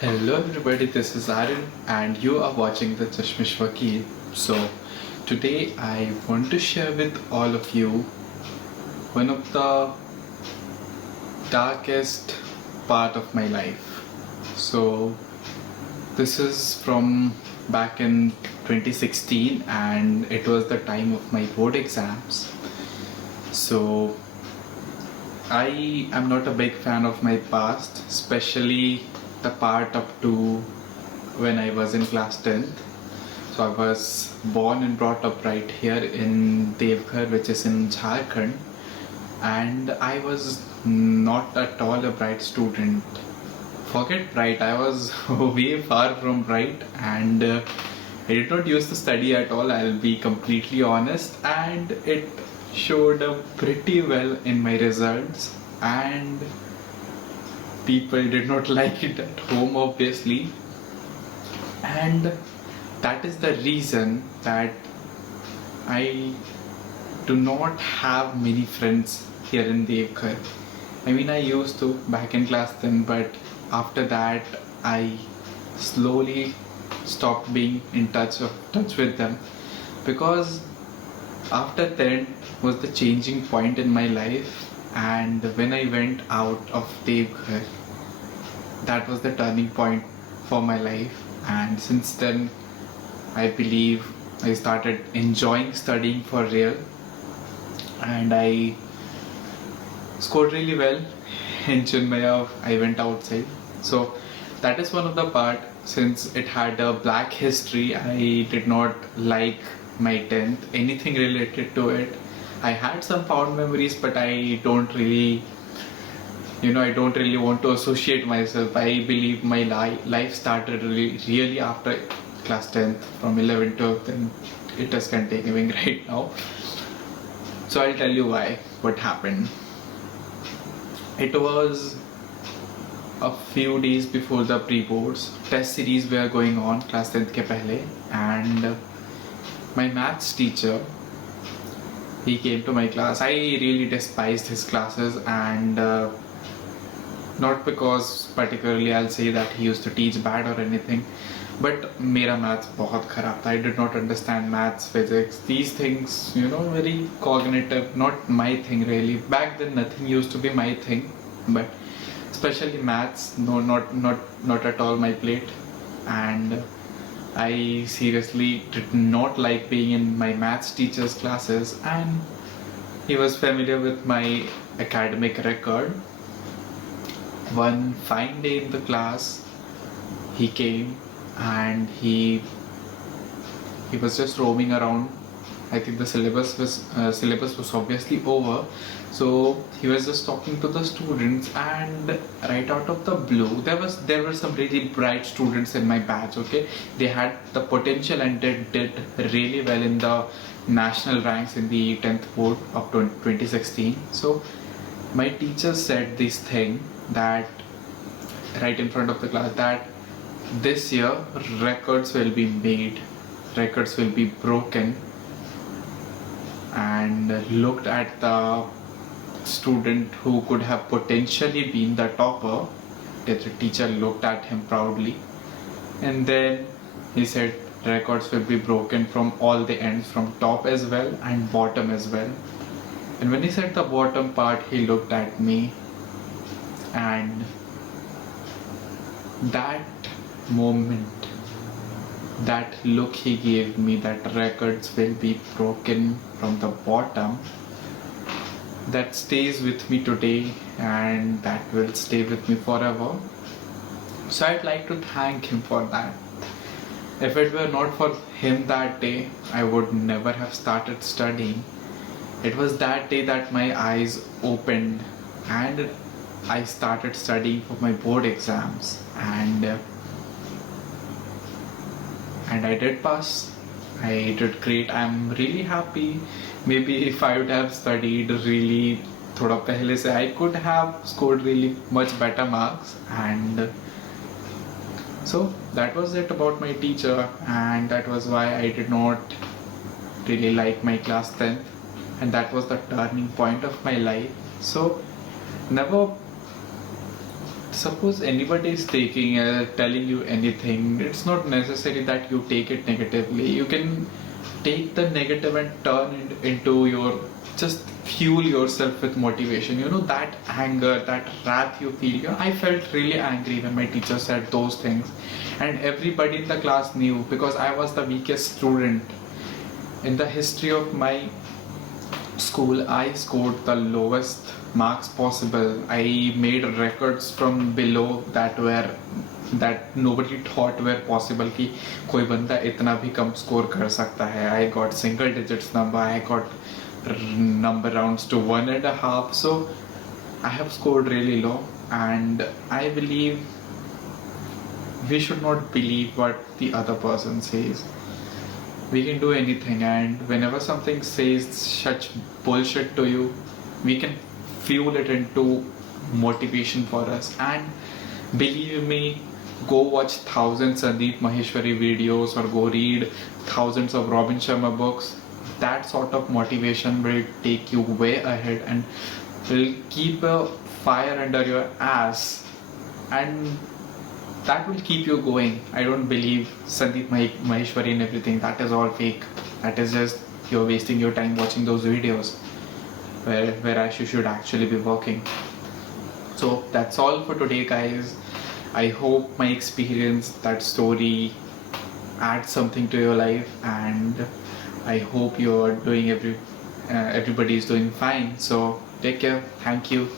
Hello everybody, this is Aryan and you are watching the Chashmish Vakil. So today I want to share with all of you one of the darkest part of my life. So this is from back in 2016 and it was the time of my board exams. So I am not a big fan of my past, especially the part up to when I was in class 10th. So I was born and brought up right here in Devghar, which is in Jharkhand, and I was not at all a bright student. Forget bright, I was way far from bright, and I did not used to study at all, I'll be completely honest, and it showed up pretty well in my results, and people did not like it at home, obviously, and that is the reason that I do not have many friends here in Devghar. I mean, I used to back in class 10, but after that, I slowly stopped being in touch with them, because after 10 was the changing point in my life, and when I went out of Devghar, that was the turning point for my life, and since then I believe I started enjoying studying for real, and I scored really well in Chinmaya. I went outside, so that is one of the part. Since it had a black history, I did not like my 10th, anything related to it. I had some fond memories, but I don't really, I don't really want to associate myself. I believe my life started really after class 10th, from 11th to 12th, and it is continuing right now. So I'll tell you what happened. It was a few days before the pre-boards. Test series were going on class 10th ke pehle, and my maths teacher, he came to my class. I really despised his classes, and not because particularly I'll say that he used to teach bad or anything, but मेरा maths बहुत खराब था. I did not understand maths, physics, these things, very cognitive, not my thing really. Back then nothing used to be my thing, but especially maths, no, not at all my plate. And I seriously did not like being in my maths teacher's classes, and he was familiar with my academic record. One fine day in the class, he came and he was just roaming around. I think the syllabus was obviously over, so he was just talking to the students, and right out of the blue, there were some really bright students in my batch. Okay, they had the potential and did really well in the national ranks in the 10th board of 2016. So my teacher said this thing, that right in front of the class, that this year records will be made, records will be broken, and looked at the student who could have potentially been the topper. The teacher looked at him proudly, and then he said records will be broken from all the ends, from top as well and bottom as well. And when he said the bottom part, he looked at me, and that moment, that look he gave me, that records will be broken from the bottom, that stays with me today, and that will stay with me forever. So I'd like to thank him for that. If it were not for him that day, I would never have started studying. It was that day that my eyes opened, and I started studying for my board exams, and I did pass. I did great. I'm really happy. Maybe if I would have studied really थोड़ा पहले से, I could have scored really much better marks. And so that was it about my teacher, and that was why I did not really like my class 10th, and that was the turning point of my life. So never suppose anybody is telling you anything, it's not necessary that you take it negatively. You can take the negative and turn it into your, just fuel yourself with motivation. You know, that anger, that wrath you feel. You know, I felt really angry when my teacher said those things, and everybody in the class knew, because I was the weakest student in the history of my school. I scored the lowest marks possible. I made records from below that nobody thought were possible कि कोई बंदा इतना भी कम score कर सकता है. I got single digits number. I got number rounds to 1.5. So I have scored really low, and I believe we should not believe what the other person says. We can do anything, and whenever something says such bullshit to you, we can fuel it into motivation for us. And believe me, go watch thousands Sandeep Maheshwari videos or go read thousands of Robin Sharma books. That sort of motivation will take you way ahead and will keep a fire under your ass, and that will keep you going. I don't believe Sandeep Maheshwari and everything. That is all fake. That is just you're wasting your time watching those videos, whereas you should actually be working. So that's all for today, guys. I hope my experience, that story, adds something to your life, and I hope you're doing everybody is doing fine. So take care. Thank you.